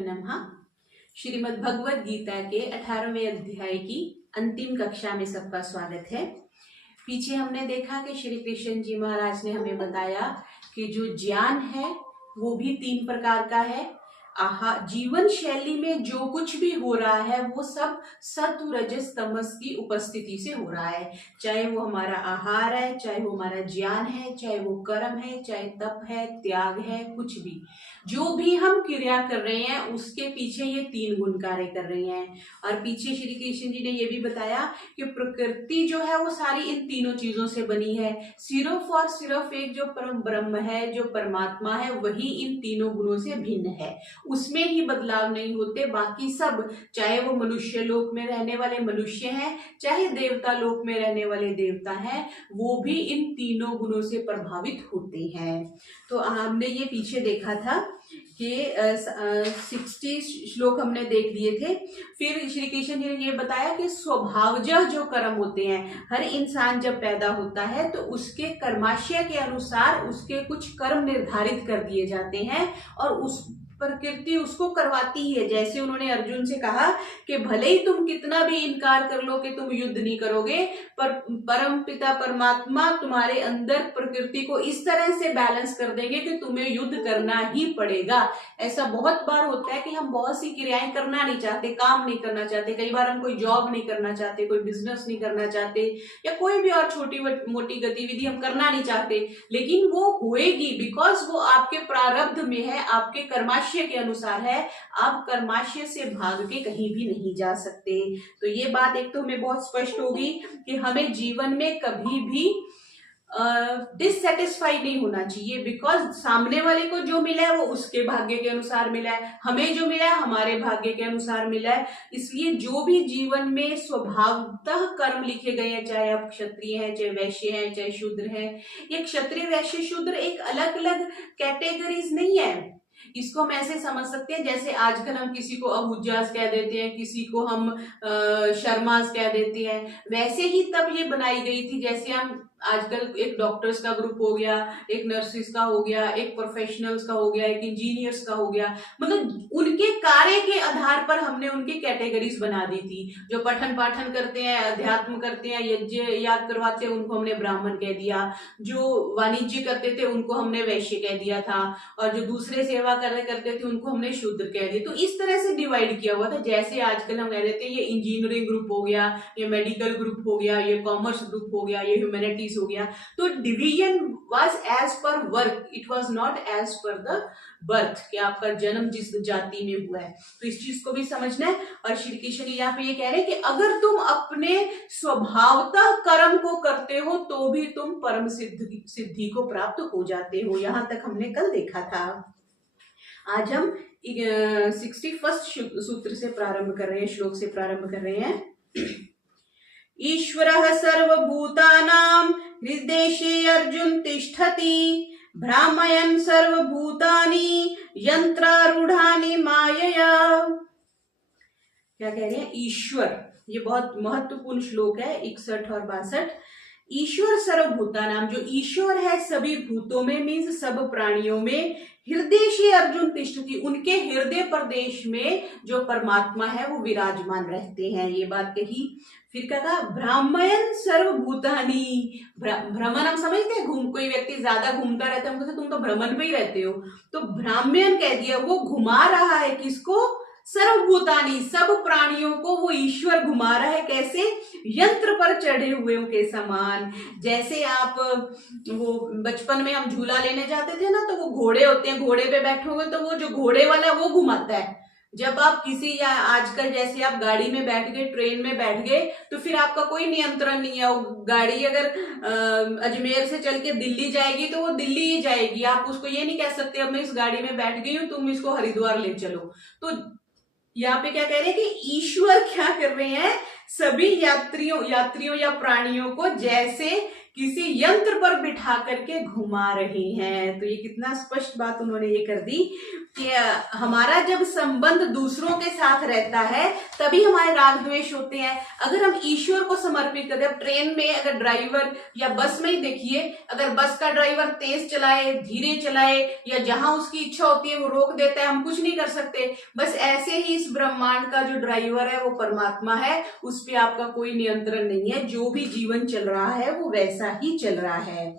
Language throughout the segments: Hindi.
नमः। श्रीमद् भगवद गीता के 18वें अध्याय की अंतिम कक्षा में सबका स्वागत है। पीछे हमने देखा कि श्री कृष्ण जी महाराज ने हमें बताया कि जो ज्ञान है वो भी 3 प्रकार का है। जीवन शैली में जो कुछ भी हो रहा है वो सब सत्व रजस तमस की उपस्थिति से हो रहा है। चाहे वो हमारा आहार है, चाहे वो हमारा ज्ञान है, चाहे वो कर्म है, चाहे तप है, त्याग है, कुछ भी जो भी हम क्रिया कर रहे हैं उसके पीछे ये 3 गुण कार्य कर रहे हैं। और पीछे श्री कृष्ण जी ने ये भी बताया कि प्रकृति जो है वो सारी इन तीनों चीजों से बनी है। सिर्फ और सिर्फ एक जो परम ब्रह्म है, जो परमात्मा है, वही इन तीनों गुणों से भिन्न है, उसमें ही बदलाव नहीं होते। बाकी सब, चाहे वो मनुष्य लोक में रहने वाले मनुष्य हैं, चाहे देवता लोक में रहने वाले देवता हैं, वो भी इन तीनों गुणों से प्रभावित होते हैं। तो हमने ये पीछे देखा था कि 60 श्लोक हमने देख लिए थे। फिर श्री कृष्ण जी ने ये बताया कि स्वभावजः जो कर्म होते हैं, हर इंसान जब पैदा होता है तो उसके कर्माशय के अनुसार उसके कुछ कर्म निर्धारित कर दिए जाते हैं और उस प्रकृति उसको करवाती ही है। जैसे उन्होंने अर्जुन से कहा कि भले ही तुम कितना भी इनकार कर लो कि तुम युद्ध नहीं करोगे, पर परम पिता परमात्मा तुम्हारे अंदर प्रकृति को इस तरह से बैलेंस कर देंगे कि तुम्हें युद्ध करना ही पड़ेगा। ऐसा बहुत बार होता है कि हम बहुत सी क्रियाएं करना नहीं चाहते, काम नहीं करना चाहते, कई बार हम कोई जॉब नहीं करना चाहते, कोई बिजनेस नहीं करना चाहते, या कोई भी और छोटी मोटी गतिविधि हम करना नहीं चाहते, लेकिन वो होएगी बिकॉज वो आपके प्रारब्ध में है, आपके कर्माशय के अनुसार है। आप कर्माशय से भाग के कहीं भी नहीं जा सकते। तो ये बात एक तो हमें बहुत स्पष्ट होगी कि हमें जीवन में कभी भी डिससेटिस्फाइड नहीं होना चाहिए, बिकॉज सामने वाले को जो मिला है वो उसके भाग्य के अनुसार मिला है, हमें जो मिला है हमारे भाग्य के अनुसार मिला है। इसलिए जो भी जीवन में स्वभावतः कर्म लिखे गए हैं, चाहे आप क्षत्रिय हैं, चाहे वैश्य हैं, चाहे शूद्र हैं, ये क्षत्रिय वैश्य शूद्र एक अलग अलग कैटेगरीज नहीं है। इसको हम ऐसे समझ सकते हैं जैसे आजकल हम किसी को अहुजास कह देते हैं, किसी को हम शर्मास कह देते हैं, वैसे ही तब ये बनाई गई थी। जैसे हम आजकल एक डॉक्टर्स का ग्रुप हो गया, एक नर्सिस का हो गया, एक प्रोफेशनल्स का हो गया, एक इंजीनियर्स का हो गया, मतलब उनके कार्य के आधार पर हमने उनकी कैटेगरीज बना दी थी। जो पठन पाठन करते हैं, अध्यात्म करते हैं, यज्ञ याद करवाते हैं, उनको हमने ब्राह्मण कह दिया। जो वाणिज्य करते थे उनको हमने वैश्य कह दिया था, और जो दूसरे सेवा करते थे उनको हमने शूद्र कह दिया। तो इस तरह से डिवाइड किया हुआ था। जैसे आजकल हम कह देते हैं ये इंजीनियरिंग ग्रुप हो गया, ये मेडिकल ग्रुप हो गया, ये कॉमर्स ग्रुप हो गया, ये ह्यूमैनिटीज हो गया। तो division was as per work, it was not as per the birth, कि आपका जन्म जिस जाति में हुआ है। तो इस चीज को भी समझना है। और श्री कृष्ण यहाँ पे ये कह रहे हैं कि अगर तुम अपने स्वभावतः कर्म को करते हो तो भी तुम परम सिद्धि को प्राप्त हो जाते हो। यहां तक हमने कल देखा था। आज हम 61 सूत्र से प्रारंभ कर रहे हैं, श्लोक से प्रारंभ कर रहे हैं। ईश्वरः सर्वभूतानां हृद्देशे अर्जुन तिष्ठति, भ्रामयन् सर्वभूतानि यंत्रारूढ़ानि मायया। क्या कह रहे हैं? ईश्वर, ये बहुत महत्वपूर्ण श्लोक है 61 और 62। ईश्वर सर्वभूतानाम, जो ईश्वर है सभी भूतों में, मीन्स सब प्राणियों में, हृदय से अर्जुन तिष्ठति, उनके हृदय प्रदेश में जो परमात्मा है वो विराजमान रहते हैं। ये बात कही। फिर कहा भ्रामयन् सर्वभूतानि, भ्रमण हम समझते हैं, कोई व्यक्ति ज्यादा घूमता रहता है, तुम तो भ्रमण में ही रहते हो, तो भ्राम्यन कह दिया, वो घुमा रहा है किसको? सर्वभूतानि, सब प्राणियों को वो ईश्वर घुमा रहा है। कैसे? यंत्र पर चढ़े हुए के समान। जैसे आप वो बचपन में हम झूला लेने जाते थे ना, तो वो घोड़े होते हैं, घोड़े पे बैठोगे तो वो जो घोड़े वाला वो घुमाता है। जब आप किसी, या आजकल जैसे आप गाड़ी में बैठ गए, ट्रेन में बैठ गए, तो फिर आपका कोई नियंत्रण नहीं है। वो गाड़ी अगर अजमेर से चल के दिल्ली जाएगी तो वो दिल्ली ही जाएगी। आप उसको ये नहीं कह सकते अब मैं इस गाड़ी में बैठ गई हूं, तुम इसको हरिद्वार ले चलो। तो यहाँ पे क्या कह रहे हैं कि ईश्वर क्या कर रहे हैं? सभी यात्रियों या प्राणियों को जैसे किसी यंत्र पर बिठा करके घुमा रहे हैं। तो ये कितना स्पष्ट बात उन्होंने ये कर दी। कि हमारा जब संबंध दूसरों के साथ रहता है तभी हमारे राग द्वेष होते हैं। अगर हम ईश्वर को समर्पित करते हैं, ट्रेन में अगर ड्राइवर या बस में ही देखिए, अगर बस का ड्राइवर तेज चलाए, धीरे चलाए, या जहां उसकी इच्छा होती है वो रोक देता है, हम कुछ नहीं कर सकते। बस ऐसे ही इस ब्रह्मांड का जो ड्राइवर है वो परमात्मा है, उस पर आपका कोई नियंत्रण नहीं है। जो भी जीवन चल रहा है वो वैसा ही चल रहा है।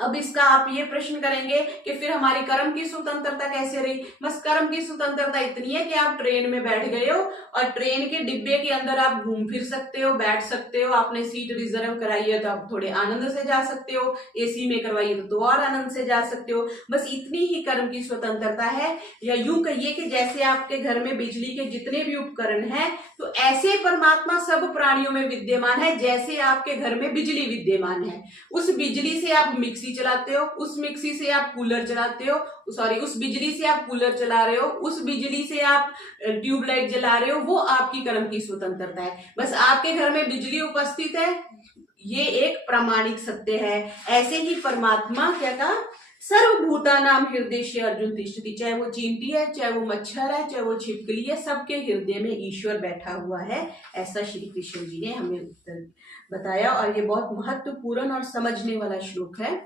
अब इसका आप ये प्रश्न करेंगे कि फिर हमारी कर्म की स्वतंत्रता कैसे रही? बस कर्म की स्वतंत्रता इतनी है कि आप ट्रेन में बैठ गए हो और ट्रेन के डिब्बे के अंदर आप घूम फिर सकते हो, बैठ सकते हो। आपने सीट रिजर्व कराई है तो आप थोड़े आनंद से जा सकते हो, एसी में करवाई है तो और आनंद से जा सकते हो। बस इतनी ही कर्म की स्वतंत्रता है। या यूं कहिए कि जैसे आपके घर में बिजली के जितने भी उपकरण हैं, तो ऐसे परमात्मा सब प्राणियों में विद्यमान है जैसे आपके घर में बिजली विद्यमान है। उस बिजली से आप मिक्सी चलाते हो, उस मिक्सी से आप कूलर चलाते हो, सॉरी उस बिजली से आप कूलर चला रहे हो, उस बिजली से आप ट्यूबलाइट जला रहे हो, वो आपकी कर्म की स्वतंत्रता है। बस आपके घर में बिजली उपस्थित है, ये एक प्रामाणिक सत्य है। ऐसे ही परमात्मा क्या कहा, सर्वभूतानां हृदय अर्जुन तिष्ठति। चाहे वो चींटी है, चाहे वो मच्छर है, चाहे वो छिपकली है, सबके हृदय में ईश्वर बैठा हुआ है। ऐसा श्री कृष्ण जी ने हमें उत्तर बताया और ये बहुत महत्वपूर्ण और समझने वाला श्लोक है।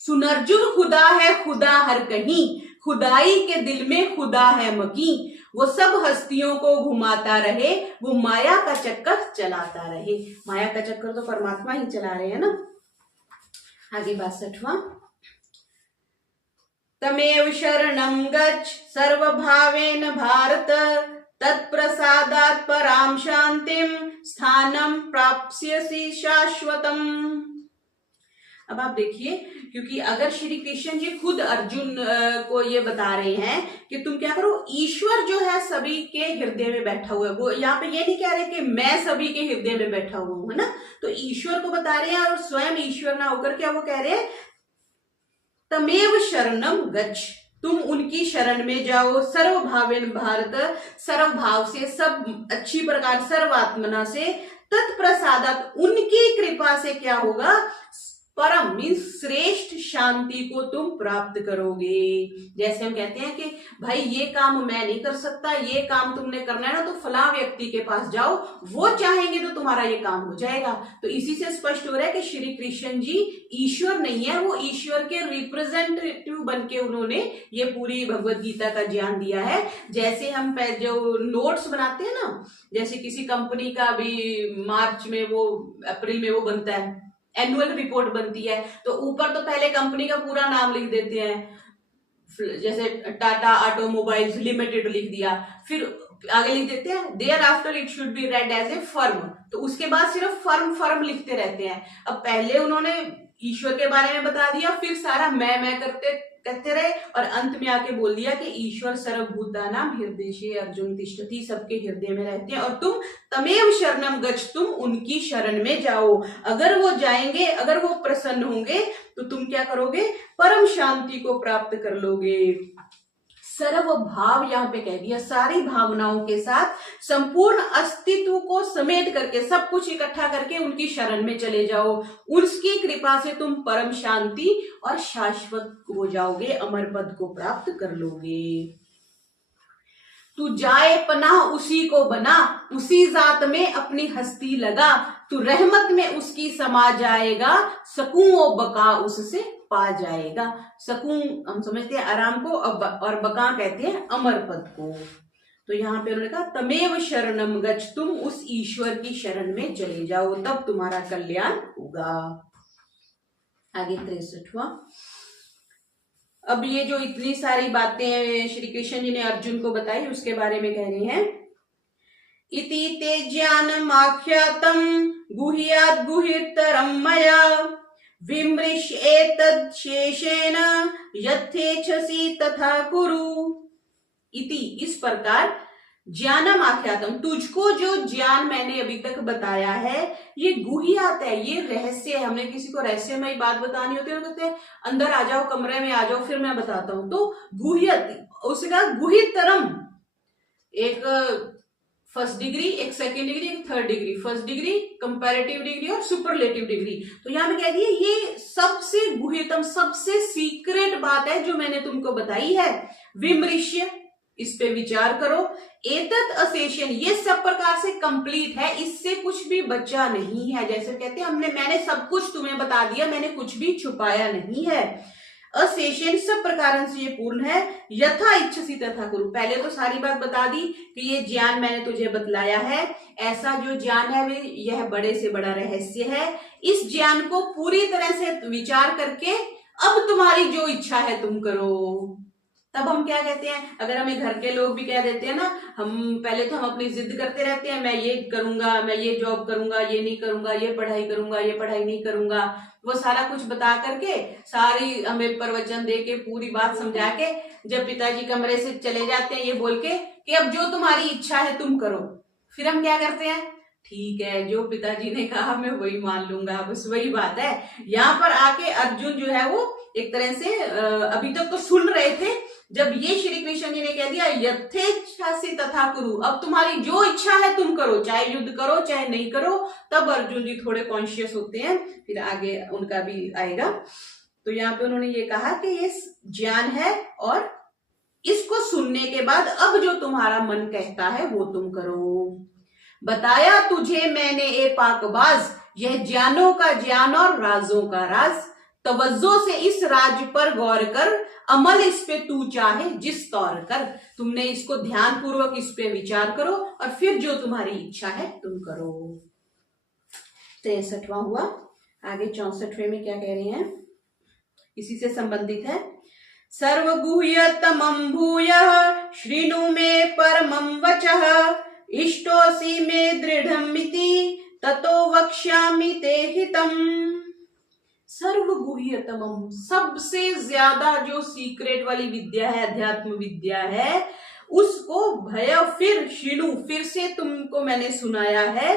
सुन अर्जुन, खुदा है खुदा हर कहीं, खुदाई के दिल में खुदा है मकी। वो सब हस्तियों को घुमाता रहे, वो माया का चक्कर चलाता रहे। माया का चक्कर तो परमात्मा ही चला रहे हैं ना। आगे 62वां, तमेव शरणं गच्छ सर्वभावेन भारत, तत्प्रसादात् परां शांतिं स्थानं प्राप्स्यसि शाश्वतम्। अब आप देखिए, क्योंकि अगर श्री कृष्ण जी खुद अर्जुन को ये बता रहे हैं कि तुम क्या करो, ईश्वर जो है सभी के हृदय में बैठा हुआ है। वो यहाँ पे ये नहीं कह रहे कि मैं सभी के हृदय में बैठा हुआ हूं, है ना। तो ईश्वर को बता रहे हैं और स्वयं ईश्वर ना होकर क्या वो कह रहे हैं, तमेव शरणम गच्छ, तुम उनकी शरण में जाओ। सर्वभावेन भारत, सर्वभाव से, सब अच्छी प्रकार, सर्वात्मना से, तत्प्रसादात, उनकी कृपा से क्या होगा, परम मीन्स श्रेष्ठ शांति को तुम प्राप्त करोगे। जैसे हम कहते हैं कि भाई ये काम मैं नहीं कर सकता, ये काम तुमने करना है ना, तो फलां व्यक्ति के पास जाओ, वो चाहेंगे तो तुम्हारा ये काम हो जाएगा। तो इसी से स्पष्ट हो रहा है कि श्री कृष्ण जी ईश्वर नहीं है, वो ईश्वर के रिप्रेजेंटेटिव बन के उन्होंने ये पूरी भगवत गीता का ज्ञान दिया है। जैसे हम जो नोट्स बनाते हैं ना, जैसे किसी कंपनी का भी मार्च में वो, अप्रैल में वो बनता है, एनुअल रिपोर्ट बनती है, तो ऊपर तो पहले कंपनी का पूरा नाम लिख देते हैं, जैसे टाटा ऑटोमोबाइल्स लिमिटेड लिख दिया, फिर आगे लिख देते हैं thereafter it should be read as a firm. तो उसके बाद सिर्फ फर्म फर्म लिखते रहते हैं। अब पहले उन्होंने ईश्वर के बारे में बता दिया, फिर सारा मैं कहते रहे, और अंत में आके बोल दिया कि ईश्वर सर्वभूतानां हृदय अर्जुन तिष्ठति, सबके हृदय में रहते हैं। और तुम तमेव शरणम गच्छ, तुम उनकी शरण में जाओ। अगर वो जाएंगे, अगर वो प्रसन्न होंगे, तो तुम क्या करोगे, परम शांति को प्राप्त कर लोगे। सर्व भाव यहाँ पे कह दिया, सारी भावनाओं के साथ, संपूर्ण अस्तित्व को समेट करके, सब कुछ इकट्ठा करके उनकी शरण में चले जाओ। उसकी कृपा से तुम परम शांति और शाश्वत हो जाओगे, अमर पद को प्राप्त कर लोगे। तू जाए पनाह उसी को बना, उसी जात में अपनी हस्ती लगा। तू रहमत में उसकी समा जाएगा, सकूं ओ बका उससे पा जाएगा। सकूं हम समझते हैं आराम को, और बका कहते हैं अमर पद को। तो यहाँ पे उन्होंने कहा तमेव शरणम गच्छ, तुम उस ईश्वर की शरण में चले जाओ, तब तुम्हारा कल्याण होगा। आगे 63वां, अब ये जो इतनी सारी बातें श्री कृष्ण जी ने अर्जुन को बताई, उसके बारे में कह रहे हैं। इति ते ज्ञानमाख्यातं गुह्याद् गुह्यतरं मया, विमृश एतद् शेषेण यथेच्छसि तथा कुरु। इति, इस प्रकार, ज्ञानम आख्यातम, तुझको जो ज्ञान मैंने अभी तक बताया है, ये गुह्यात है, ये रहस्य है। हमने किसी को रहस्यमय बात बतानी होती है, कहते हैं अंदर आ जाओ, कमरे में आ जाओ, फिर मैं बताता हूं। तो गुह्यत, उसका गुहितरम, एक फर्स्ट डिग्री, एक सेकेंड डिग्री, एक third degree, first degree, comparative degree और सुपरलेटिव डिग्री। तो यहाँ में कह दिए ये सबसे गुह्यतम, सबसे सीक्रेट बात है जो मैंने तुमको बताई है। विमृश्य, इस पे विचार करो। एतत् अशेषन, ये सब प्रकार से कंप्लीट है, इससे कुछ भी बचा नहीं है। जैसे कहते हैं मैंने सब कुछ तुम्हें बता दिया, मैंने कुछ भी छुपाया नहीं है। अशेषन, सब प्रकार से ये पूर्ण है। यथा इच्छसी तथा कुरु, पहले तो सारी बात बता दी कि ये ज्ञान मैंने तुझे बतलाया है, ऐसा जो ज्ञान है वे यह बड़े से बड़ा रहस्य है। इस ज्ञान को पूरी तरह से विचार करके अब तुम्हारी जो इच्छा है तुम करो। तब हम क्या कहते हैं, अगर हमें घर के लोग भी कह देते हैं ना, हम पहले तो हम अपनी जिद करते रहते हैं, मैं ये करूंगा, मैं ये जॉब करूंगा, ये नहीं करूंगा, ये पढ़ाई करूंगा, ये पढ़ाई नहीं करूंगा, वो सारा कुछ बता करके सारी हमें प्रवचन दे के पूरी बात समझा के जब पिताजी कमरे से चले जाते हैं ये बोल के कि अब जो तुम्हारी इच्छा है तुम करो, फिर हम क्या करते हैं, ठीक है जो पिताजी ने कहा मैं वही मान लूंगा। बस वही बात है। यहाँ पर आके अर्जुन जो है वो एक तरह से अभी तक तो सुन रहे थे, जब ये श्री कृष्ण जी ने कह दिया यथेच्छासि तथा कुरु, अब तुम्हारी जो इच्छा है तुम करो, चाहे युद्ध करो चाहे नहीं करो, तब अर्जुन जी थोड़े कॉन्शियस होते हैं। फिर आगे उनका भी आएगा। तो यहाँ पे उन्होंने ये कहा कि ये ज्ञान है और इसको सुनने के बाद अब जो तुम्हारा मन कहता है वो तुम करो। बताया तुझे मैंने ए पाकबाज, यह ज्ञानों का ज्ञान और राजों का राज। तवज्जो से इस राज पर गौर कर, अमल इस पे तू चाहे जिस तौर कर। तुमने इसको ध्यान पूर्वक इस पे विचार करो और फिर जो तुम्हारी इच्छा है तुम करो। 63वां हुआ। आगे 64वें में क्या कह रहे हैं, इसी से संबंधित है। सर्वगुह्यतमं भूयः शृणु मे परमं वचः, इष्टोऽसि मे दृढ़मिति ततो वक्ष्यामि ते हितम्। सर्वगुह्यतमम, सबसे ज्यादा जो सीक्रेट वाली विद्या है, अध्यात्म विद्या है, उसको भय फिर शिणु, फिर से तुमको मैंने सुनाया है।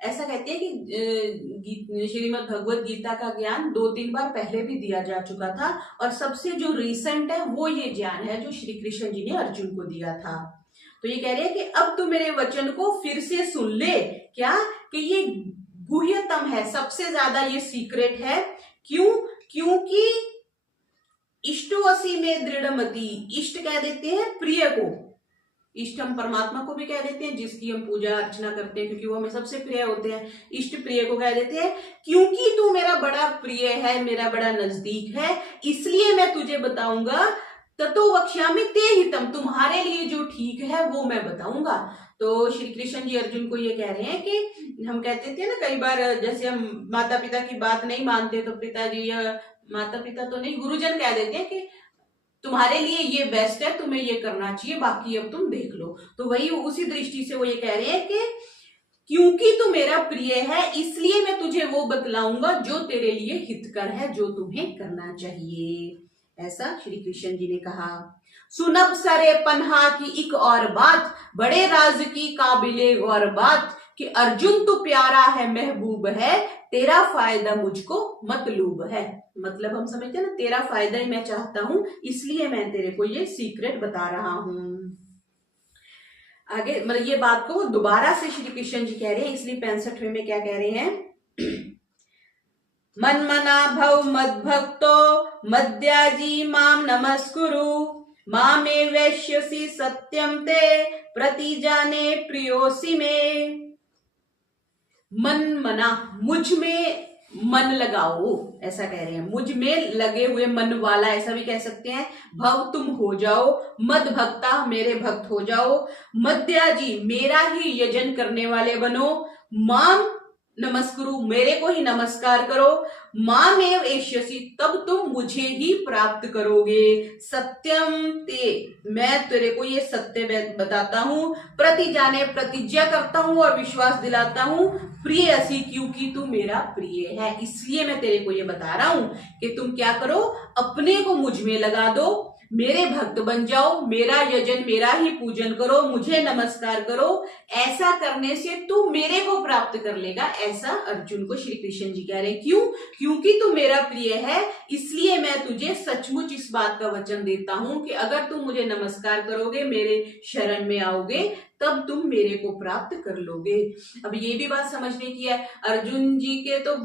ऐसा कहते हैं कि श्रीमद् भगवत गीता का ज्ञान 2-3 बार पहले भी दिया जा चुका था और सबसे जो रिसेंट है वो ये ज्ञान है जो श्री कृष्ण जी ने अर्जुन को दिया था। तो ये कह रहे हैं कि अब तू मेरे वचन को फिर से सुन ले। क्या कि ये गुह्यतम है, सबसे ज्यादा ये सीक्रेट है। क्यों? क्योंकि इष्टोऽसि में दृढ़मति, इष्ट कह देते हैं प्रिय को, इष्ट हम परमात्मा को भी कह देते हैं जिसकी हम पूजा अर्चना करते हैं क्योंकि वो हमें सबसे प्रिय होते हैं। इष्ट प्रिय को कह देते हैं क्योंकि तू मेरा बड़ा प्रिय है, मेरा बड़ा नजदीक है, इसलिए मैं तुझे बताऊंगा। ततो वक्ष्यामि ते हितम, तुम्हारे लिए जो ठीक है वो मैं बताऊंगा। तो श्री कृष्ण जी अर्जुन को ये कह रहे हैं कि हम कहते थे ना कई बार, जैसे हम माता पिता की बात नहीं मानते तो पिताजी या माता पिता तो नहीं, गुरुजन कह देते हैं कि तुम्हारे लिए ये बेस्ट है, तुम्हें ये करना चाहिए, बाकी अब तुम देख लो। तो वही उसी दृष्टि से वो ये कह रहे हैं कि क्योंकि तू मेरा प्रिय है इसलिए मैं तुझे वो बतलाऊंगा जो तेरे लिए हितकर है, जो तुम्हें करना चाहिए। ऐसा श्री कृष्ण जी ने कहा। सुनब सरे पन्हा की एक और बात, बड़े राज की काबिले गौर बात, कि अर्जुन तू प्यारा है महबूब है, तेरा फायदा मुझको मतलूब है। मतलब हम समझते हैं ना, तेरा फायदा ही मैं चाहता हूं, इसलिए मैं तेरे को ये सीक्रेट बता रहा हूं। आगे मतलब ये बात को दोबारा से श्री कृष्ण जी कह रहे हैं, इसलिए 65वें में क्या कह रहे हैं, मन मना भव मद भक्तो मद्याजी माम नमस्कुरु, मामे वैश्यसी सत्यम ते प्रतिजाने प्रियोसी में। मन मना, मुझ में मन लगाओ, ऐसा कह रहे हैं, मुझ में लगे हुए मन वाला, ऐसा भी कह सकते हैं। भव तुम हो जाओ, मद भक्ता मेरे भक्त हो जाओ, मद्याजी मेरा ही यजन करने वाले बनो, माम नमस्कुरु मेरे को ही नमस्कार करो, मामेव एष्यसि तब तुम मुझे ही प्राप्त करोगे, सत्यम ते मैं तेरे को ये सत्य बताता हूँ, प्रति जाने प्रतिज्ञा करता हूँ और विश्वास दिलाता हूँ, प्रिय असी क्योंकि तू मेरा प्रिय है, इसलिए मैं तेरे को ये बता रहा हूँ कि तुम क्या करो, अपने को मुझ में लगा दो, मेरे भक्त बन जाओ, मेरा यजन मेरा ही पूजन करो, मुझे नमस्कार करो, ऐसा करने से तू मेरे को प्राप्त कर लेगा। ऐसा अर्जुन को श्री कृष्ण जी कह रहे हैं। क्यों? क्योंकि तू मेरा प्रिय है, इसलिए मैं तुझे सचमुच इस बात का वचन देता हूं कि अगर तू मुझे नमस्कार करोगे, मेरे शरण में आओगे, तब तुम मेरे को प्राप्त कर लोगे। अब ये भी बात समझने की है, अर्जुन जी के तो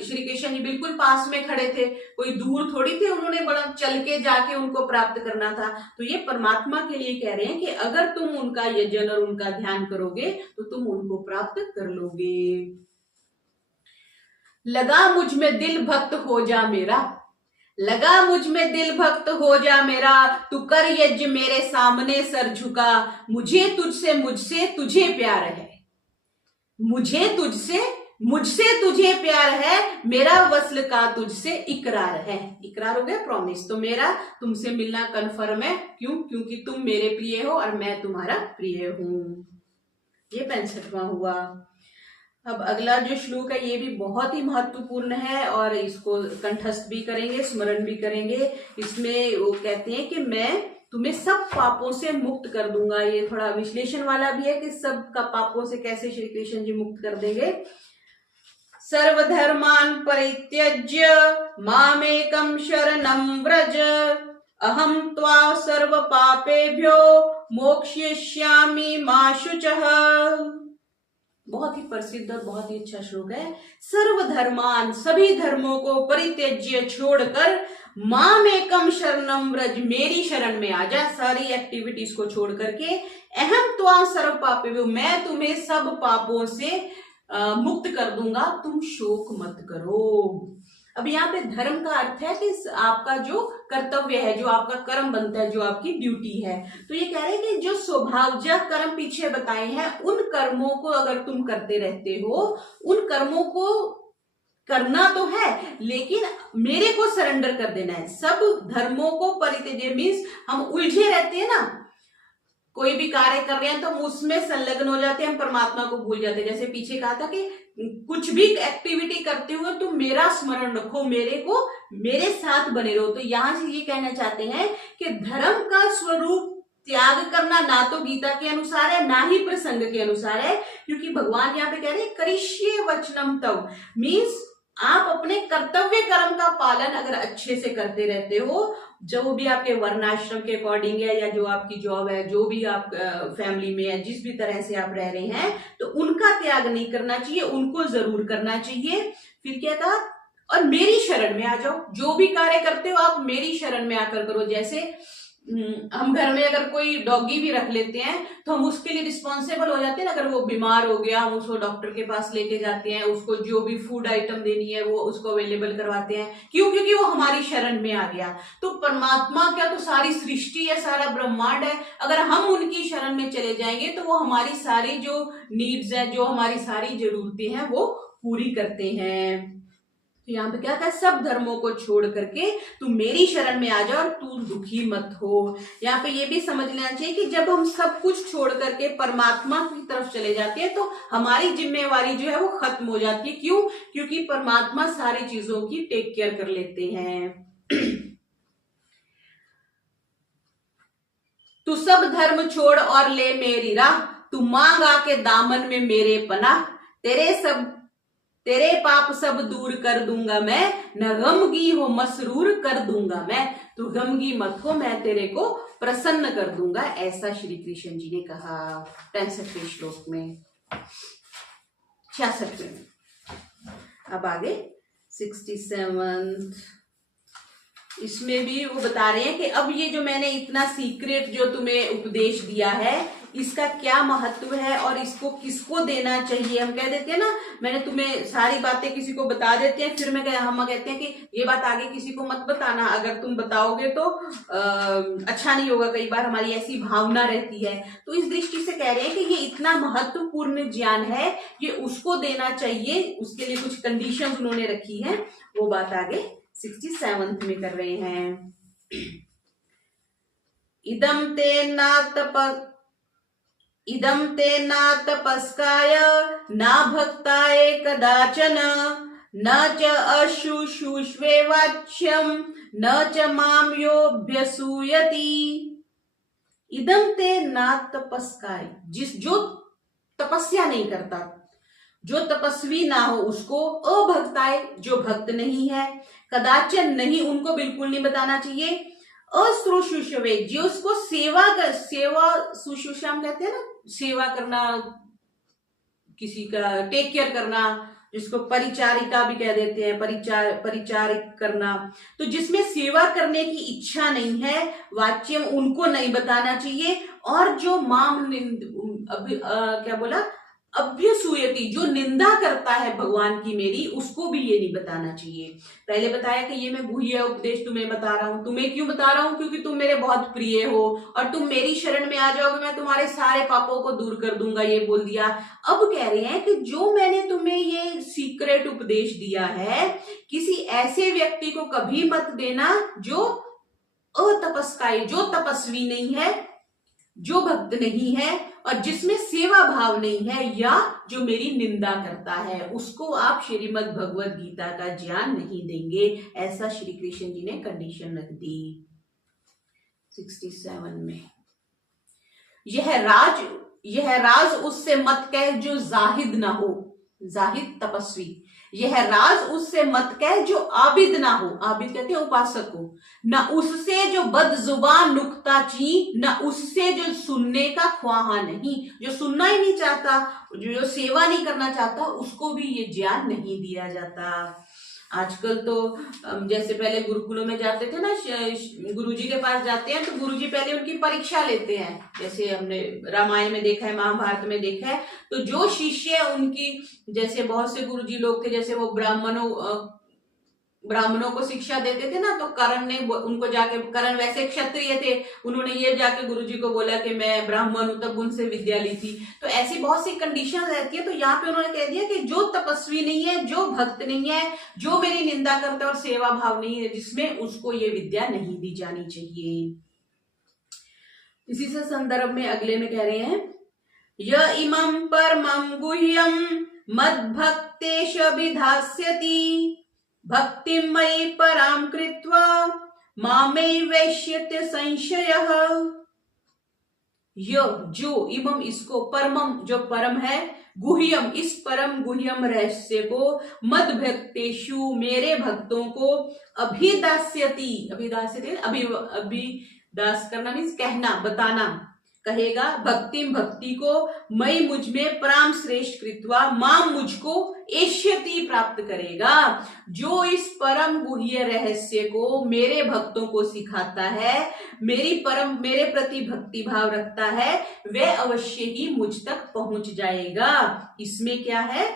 श्री कृष्ण जी बिल्कुल पास में खड़े थे, कोई दूर थोड़ी थे, उन्होंने बड़ा चल के जाके उनको प्राप्त करना था। तो ये परमात्मा के लिए कह रहे हैं कि अगर तुम उनका यजन और उनका ध्यान करोगे तो तुम उनको प्राप्त कर लोगे। लगा मुझ में दिल भक्त हो जा मेरा, लगा मुझ में दिल भक्त हो जा मेरा, तू कर यज्ञ मेरे सामने सर झुका, मुझे तुझसे मुझसे तुझे प्यार है, मुझे तुझसे मुझसे तुझे प्यार है, मेरा वस्ल का तुझसे इकरार है। इकरार हो गया प्रॉमिस, तो मेरा तुमसे मिलना कन्फर्म है। क्यों? क्योंकि तुम मेरे प्रिय हो और मैं तुम्हारा प्रिय हूं। ये 65वां हुआ। अब अगला जो श्लोक है ये भी बहुत ही महत्वपूर्ण है और इसको कंठस्थ भी करेंगे, स्मरण भी करेंगे। इसमें वो कहते हैं कि मैं तुम्हें सब पापों से मुक्त कर दूंगा। ये थोड़ा विश्लेषण वाला भी है कि सब का पापों से कैसे श्री कृष्ण जी मुक्त कर देंगे। सर्वधर्मान् परित्यज्य मामेकं शरणं व्रज, अहं त्वा सर्व पापेभ्यो मोक्ष्यिष्यामि मा शुचः। बहुत ही प्रसिद्ध और बहुत ही अच्छा श्लोक है। सर्वधर्मान, सभी धर्मों को परित्यज्य छोड़कर, मामेकं शरणं व्रज, मेरी शरण में आ जा, सारी एक्टिविटीज को छोड़ करके, अहं त्वा सर्व पापेभ्यो, मैं तुम्हें सब पापों से मुक्त कर दूंगा, तुम शोक मत करो। अब यहाँ पे धर्म का अर्थ है कि आपका जो कर्तव्य है, जो आपका कर्म बनता है, जो आपकी ड्यूटी है। तो ये कह रहे हैं कि जो स्वभावजक कर्म पीछे बताए हैं, उन कर्मों को अगर तुम करते रहते हो, उन कर्मों को करना तो है लेकिन मेरे को सरेंडर कर देना है। सब धर्मों को परित्यज्य मीन्स हम उलझे रहते हैं ना, कोई भी कार्य कर रहे हैं तो हम उसमें संलग्न हो जाते हैं, हम परमात्मा को भूल जाते हैं। जैसे पीछे कहा था कि कुछ भी एक्टिविटी करते हुए तुम मेरा स्मरण रखो, मेरे को मेरे साथ बने रहो। तो यहां से ये कहना चाहते हैं कि धर्म का स्वरूप त्याग करना ना तो गीता के अनुसार है, ना ही प्रसंग के अनुसार है, क्योंकि भगवान यहाँ पे कह रहे हैं करिष्ये वचनम तव, मीन्स आप अपने कर्तव्य कर्म का पालन अगर अच्छे से करते रहते हो, जो भी आपके वर्णाश्रम के अकॉर्डिंग है या जो आपकी जॉब है, जो भी आप फैमिली में है, जिस भी तरह से आप रह रहे हैं, तो उनका त्याग नहीं करना चाहिए, उनको जरूर करना चाहिए। फिर क्या कहा? और मेरी शरण में आ जाओ, जो भी कार्य करते हो आप मेरी शरण में आकर करो। जैसे हम घर में अगर कोई डॉगी भी रख लेते हैं तो हम उसके लिए रिस्पॉन्सिबल हो जाते हैं। अगर वो बीमार हो गया, हम उसको डॉक्टर के पास लेके जाते हैं, उसको जो भी फूड आइटम देनी है वो उसको अवेलेबल करवाते हैं। क्यों? क्योंकि वो हमारी शरण में आ गया। तो परमात्मा क्या, तो सारी सृष्टि है, सारा ब्रह्मांड है, अगर हम उनकी शरण में चले जाएंगे तो वो हमारी सारी जो नीड्स है, जो हमारी सारी जरूरतें हैं वो पूरी करते हैं। तो यहाँ पे क्या था? सब धर्मों को छोड़ करके तू मेरी शरण में आ जा और तू दुखी मत हो। यहाँ पे ये भी समझ लेना चाहिए कि जब हम सब कुछ छोड़ करके परमात्मा की तरफ चले जाते हैं तो हमारी जिम्मेवारी जो है वो खत्म हो जाती है। क्यों? क्योंकि परमात्मा सारी चीजों की टेक केयर कर लेते हैं। तू सब धर्म छोड़ और ले मेरी राह, तू मांग आके दामन में मेरे पनाह, तेरे पाप सब दूर कर दूंगा मैं, न गमगी हो मसरूर कर दूंगा मैं। तू गमगी मत हो, मैं तेरे को प्रसन्न कर दूंगा, ऐसा श्री कृष्ण जी ने कहा 65वें श्लोक में। 66वें। अब आगे 67। इसमें भी वो बता रहे हैं कि अब ये जो मैंने इतना सीक्रेट जो तुम्हें उपदेश दिया है, इसका क्या महत्व है और इसको किसको देना चाहिए। हम कह देते हैं ना, मैंने तुम्हें सारी बातें किसी को बता देते हैं, फिर हम कहते हैं कि ये बात आगे किसी को मत बताना, अगर तुम बताओगे तो अच्छा नहीं होगा। कई बार हमारी ऐसी भावना रहती है। तो इस दृष्टि से कह रहे हैं कि ये इतना महत्वपूर्ण ज्ञान है, ये उसको देना चाहिए। उसके लिए कुछ कंडीशन उन्होंने रखी है, वो बात आगे 67 में कर रहे हैं। इदम ते ना तपस्काय ना भक्ताय कदाचन, न च अशुशुष्वे वाच्यम न च माम योऽभ्यसूयति। इदम ते ना तपस्काय, जो तपस्या नहीं करता, जो तपस्वी ना हो उसको, अभक्ताय जो भक्त नहीं है, कदाचन नहीं, उनको बिल्कुल नहीं बताना चाहिए, अश्रुशुषवे, जो उसको सेवा शुश्रूषा हम कहते हैं ना, सेवा करना, किसी का टेक केयर करना, जिसको परिचारिका भी कह देते हैं, परिचारिक करना, तो जिसमें सेवा करने की इच्छा नहीं है, वाच्यम उनको नहीं बताना चाहिए। और जो क्या बोला, अभ्यसूयति, जो निंदा करता है भगवान की मेरी, उसको भी ये नहीं बताना चाहिए। पहले बताया कि ये मैं गुह्य उपदेश तुम्हें बता रहा हूं। तुम्हें क्यों बता रहा हूं? क्योंकि तुम मेरे बहुत प्रिय हो और तुम मेरी शरण में आ जाओगे, मैं तुम्हारे सारे पापों को दूर कर दूंगा, ये बोल दिया। अब कह रहे हैं कि जो मैंने तुम्हें ये सीक्रेट उपदेश दिया है, किसी ऐसे व्यक्ति को कभी मत देना जो अतपस्काई, जो तपस्वी नहीं है, जो भक्त नहीं है और जिसमें सेवा भाव नहीं है, या जो मेरी निंदा करता है, उसको आप श्रीमद् भगवत गीता का ज्ञान नहीं देंगे। ऐसा श्री कृष्ण जी ने कंडीशन रख दी 67 में। यह राज उससे मत कह जो जाहिद ना हो, जाहिद तपस्वी। यह राज उससे मत कह जो आबिद ना हो, आबिद कहते हैं उपासक को, न उससे जो बदजुबान नुक्ता ची, न उससे जो सुनने का ख्वाहा नहीं, जो सुनना ही नहीं चाहता, जो सेवा नहीं करना चाहता, उसको भी ये ज्ञान नहीं दिया जाता। आजकल तो जैसे पहले गुरुकुलों में जाते थे ना, गुरुजी के पास जाते हैं तो गुरुजी पहले उनकी परीक्षा लेते हैं, जैसे हमने रामायण में देखा है, महाभारत में देखा है। तो जो शिष्य उनकी, जैसे बहुत से गुरुजी लोग थे, जैसे वो ब्राह्मणों को शिक्षा देते थे ना, तो कर्ण ने उनको जाके, कर्ण वैसे क्षत्रिय थे, उन्होंने ये जाके गुरुजी को बोला कि मैं ब्राह्मण हूं, तब उनसे विद्या ली थी। तो ऐसी बहुत सी कंडीशन रहती है। तो यहाँ पे उन्होंने कह दिया कि जो तपस्वी नहीं है, जो भक्त नहीं है, जो मेरी निंदा करता है और सेवा भाव नहीं है जिसमें, उसको ये विद्या नहीं दी जानी चाहिए। इसी से संदर्भ में अगले में कह रहे हैं, य इमं परमं गुह्यं मद्भक्तेश विधास्यति भक्तिं मयि परां कृत्वा मामे वैश्यते संशयः। जो इमम, इसको, परमम जो परम है, गुह्यम इस परम गुह्यम रहस्य को, मद भक्तेषु मेरे भक्तों को, अभिदास्यति, अभिदास करना मीन्स कहना, बताना, कहेगा, भक्तिम भक्ति को, मई मुझ में पराम श्रेष्ठ कृत्वा, माम मुझको एष्यति प्राप्त करेगा। जो इस परम गुह्य रहस्य को मेरे भक्तों को सिखाता है, मेरे प्रति भक्ति भाव रखता है, वह अवश्य ही मुझ तक पहुंच जाएगा। इसमें क्या है?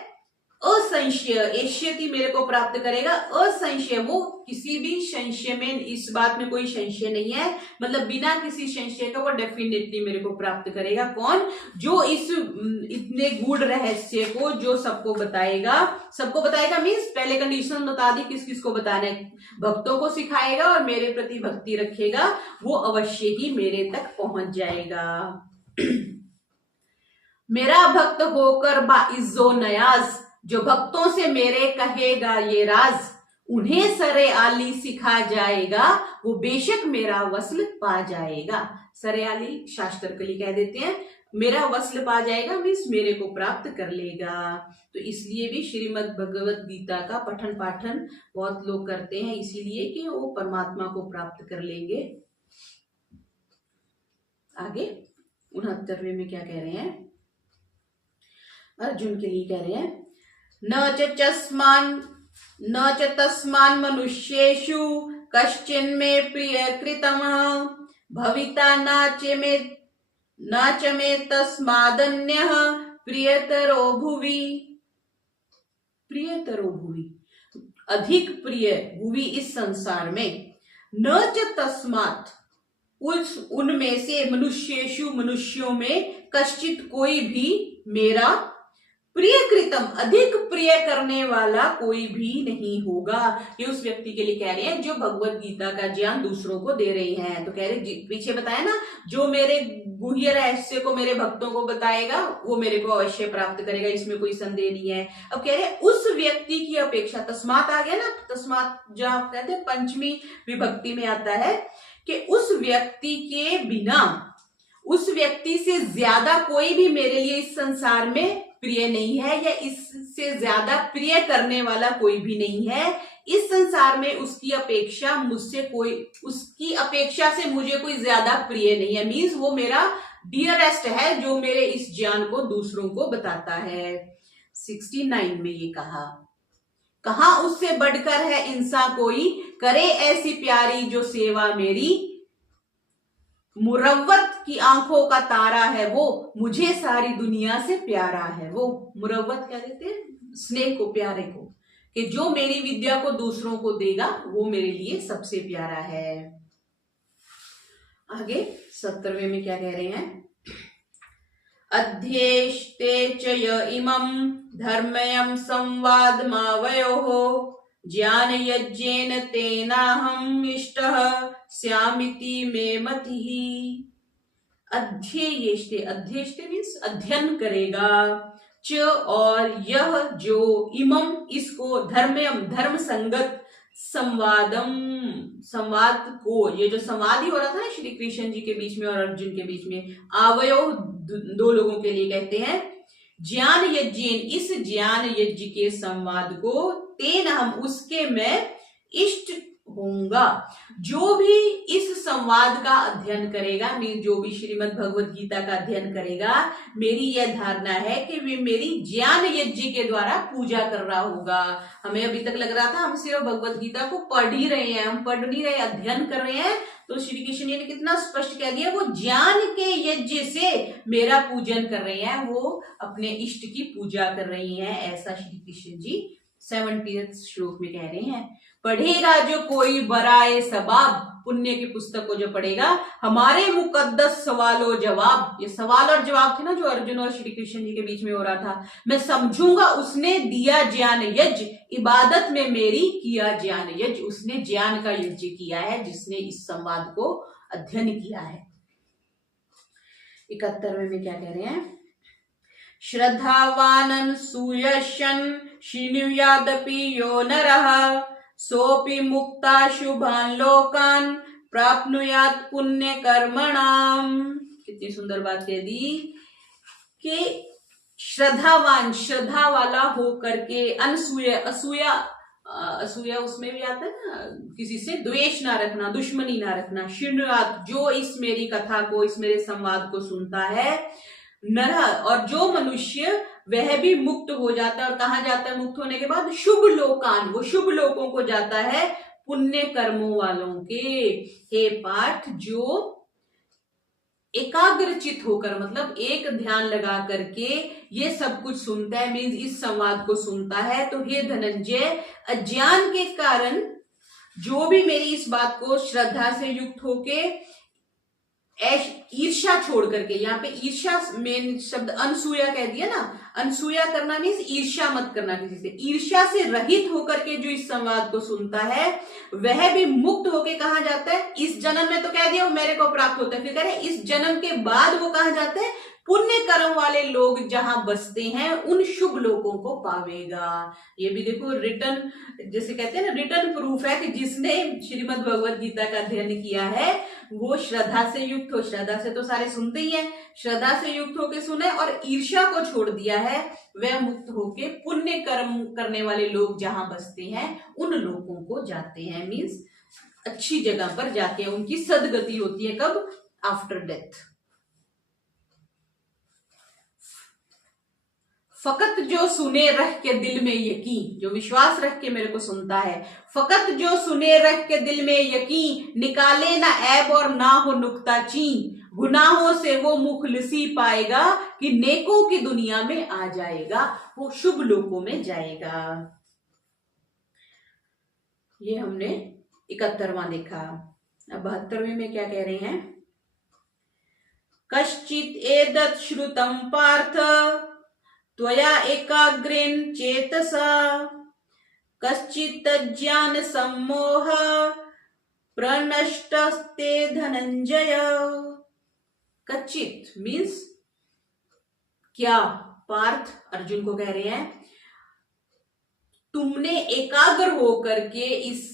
असंशय, एष्यति मेरे को प्राप्त करेगा, असंशय, वो किसी भी संशय में, इस बात में कोई संशय नहीं है, मतलब बिना किसी संशय का वो डेफिनेटली मेरे को प्राप्त करेगा। कौन? जो इस इतने गूढ़ रहस्य को जो सबको बताएगा मीन्स पहले कंडीशन बता दी किस किस को बताना है, भक्तों को सिखाएगा और मेरे प्रति भक्ति रखेगा, वो अवश्य ही मेरे तक पहुंच जाएगा। मेरा भक्त होकर बाइज्जो नयाज, जो भक्तों से मेरे कहेगा ये राज, उन्हें सरे आली सिखा जाएगा, वो बेशक मेरा वस्ल पा जाएगा। सरे आली शास्त्र कली कह देते हैं, मेरा वस्ल पा जाएगा मीन्स मेरे को प्राप्त कर लेगा। तो इसलिए भी श्रीमद् भगवत गीता का पठन पाठन बहुत लोग करते हैं, इसीलिए कि वो परमात्मा को प्राप्त कर लेंगे। आगे 69वें में क्या कह रहे हैं? अर्जुन के लिए कह रहे हैं, न च तस्मान् मनुष्येषु कश्चिन्मे प्रिय कृतम भविता न च मे तस्मादन्यः प्रियतरो भुवि। अधिक प्रिय भुवि इस संसार में, न च तस्मात् उनमें से, मनुष्येषु मनुष्यों में, कश्चित कोई भी, मेरा प्रिय कृतम अधिक प्रिय करने वाला कोई भी नहीं होगा। ये उस व्यक्ति के लिए कह रहे हैं जो भगवत गीता का ज्ञान दूसरों को दे रहे हैं। तो कह रहे, पीछे बताया ना, जो मेरे गुह्य रहस्य को मेरे भक्तों को बताएगा वो मेरे को अवश्य प्राप्त करेगा, इसमें कोई संदेह नहीं है। अब कह रहे उस व्यक्ति की अपेक्षा, तस्मात आ गया ना, तस्मात जो आप कहते हैं पंचमी विभक्ति में आता है कि उस व्यक्ति के बिना, उस व्यक्ति से ज्यादा कोई भी मेरे लिए इस संसार में प्रिय नहीं है, या इससे ज्यादा प्रिय करने वाला कोई भी नहीं है। इस संसार में उसकी अपेक्षा से मुझे कोई ज्यादा प्रिय नहीं है। मीन्स वो मेरा डियरेस्ट है, जो मेरे इस ज्ञान को दूसरों को बताता है। 69 में ये कहा उससे बढ़कर है इंसान कोई, करे ऐसी प्यारी जो सेवा मेरी, मुरव्वत की आंखों का तारा है वो, मुझे सारी दुनिया से प्यारा है वो। मुरव्वत क्या देते हैं? स्नेह को, प्यारे को, कि जो मेरी विद्या को दूसरों को देगा वो मेरे लिए सबसे प्यारा है। आगे 70वें में क्या कह रहे हैं? अध्येष्टे च य इमं धर्मयं संवादमावयोः, ज्ञान यज्ञेन तेनाहम् इष्टः स्यामिति मे मतिः। अध्येष्टे मीन्स अध्ययन करेगा, च और यह जो, इमम इसको, धर्मयम धर्म संगत, संवाद को, ये जो संवाद ही हो रहा था ना श्री कृष्ण जी के बीच में और अर्जुन के बीच में, आवयो दो लोगों के लिए कहते हैं, ज्ञान यज्ञेन इस ज्ञान यज्ञ के संवाद को, तेन हम उसके मैं इष्ट होऊंगा। जो भी इस संवाद का अध्ययन करेगा, जो भी श्रीमद् भगवत गीता का अध्ययन करेगा, मेरी यह धारणा है कि वे मेरी ज्ञान यज्ञ के द्वारा पूजा कर रहा होगा। हमें अभी तक लग रहा था हम सिर्फ भगवत गीता को पढ़ ही रहे हैं, हम पढ़ नहीं रहे, अध्ययन कर रहे हैं। तो श्री कृष्ण ने कितना स्पष्ट कह दिया, वो ज्ञान के यज्ञ से मेरा पूजन कर रहे हैं, वो अपने इष्ट की पूजा कर रही हैं, ऐसा श्री कृष्ण जी 70 श्लोक में कह रहे हैं। पढ़ेगा जो कोई बराए सबाब, पुण्य की पुस्तक को जो पढ़ेगा, हमारे मुकद्दस सवालों जवाब, ये सवाल और जवाब थे ना जो अर्जुन और श्री कृष्ण जी के बीच में हो रहा था, मैं समझूंगा उसने दिया ज्ञान यज्ञ, इबादत में मेरी किया ज्ञान यज्ञ, उसने ज्ञान का यज्ञ किया है जिसने इस संवाद को अध्ययन किया है। 71वें में क्या कह रहे हैं? श्रद्धावानन सूयशन शिनुयादपि यो नरः, सोपि मुक्ता शुभान लोकान प्राप्नुयात पुण्य कर्मणाम। कितनी सुंदर बात कह दी कि श्रद्धावान, श्रद्धा वाला हो करके, अनसूया, असूया उसमें भी आता है ना, किसी से द्वेष ना रखना, दुश्मनी ना रखना। शिनुयात जो इस मेरी कथा को, इस मेरे संवाद को सुनता है, नरह और जो मनुष्य, वह भी मुक्त हो जाता है। और कहा जाता है मुक्त होने के बाद? शुभ लोकान, वो शुभ लोकों को जाता है, पुण्य कर्मों वालों के। हे पाठ, जो एकाग्रचित होकर, मतलब एक ध्यान लगा करके ये सब कुछ सुनता है, मीन्स इस संवाद को सुनता है, तो हे धनंजय, अज्ञान के कारण जो भी मेरी इस बात को श्रद्धा से युक्त होके, ईर्ष्या छोड़ करके, यहाँ पे ईर्ष्या मेन शब्द अनसूया कह दिया ना, अनसूया करना मीन्स ईर्ष्या मत करना किसी से, ईर्ष्या से रहित होकर के जो इस संवाद को सुनता है, वह भी मुक्त होके कहा जाता है, इस जन्म में तो कह दिया वो मेरे को प्राप्त होता है, फिर कह रहे इस जन्म के बाद वो कहा जाता है पुण्य कर्म वाले लोग जहां बसते हैं उन शुभ लोगों को पावेगा। ये भी देखो रिटर्न, जैसे कहते हैं ना, रिटर्न प्रूफ है कि जिसने श्रीमद् भगवत गीता का अध्ययन किया है वो श्रद्धा से युक्त हो, श्रद्धा से तो सारे सुनते ही हैं, श्रद्धा से युक्त होके सुने और ईर्ष्या को छोड़ दिया है, वह मुक्त होके पुण्य कर्म करने वाले लोग जहां बसते हैं उन लोगों को जाते हैं, मीन्स अच्छी जगह पर जाते हैं, उनकी सदगति होती है। कब? After death. फकत जो सुने रख के दिल में यकीन, जो विश्वास रख के मेरे को सुनता है, फकत जो सुने रख के दिल में यकीन, निकाले ना ऐब और ना हो नुक्ता चीन, गुनाहों से वो मुखलिसी पाएगा कि नेकों की दुनिया में आ जाएगा, वो शुभ लोकों में जाएगा। ये हमने 71वां देखा। अब 72वें में क्या कह रहे हैं? कश्चित एतत् श्रुतं पार्थ त्वया एकाग्रेण चेतसा, कश्चित् तज्ज्ञान सम्मोह प्रनष्टस्ते धनंजय। कच्चित मीन्स क्या? पार्थ अर्जुन को कह रहे हैं, तुमने एकाग्र होकर के इस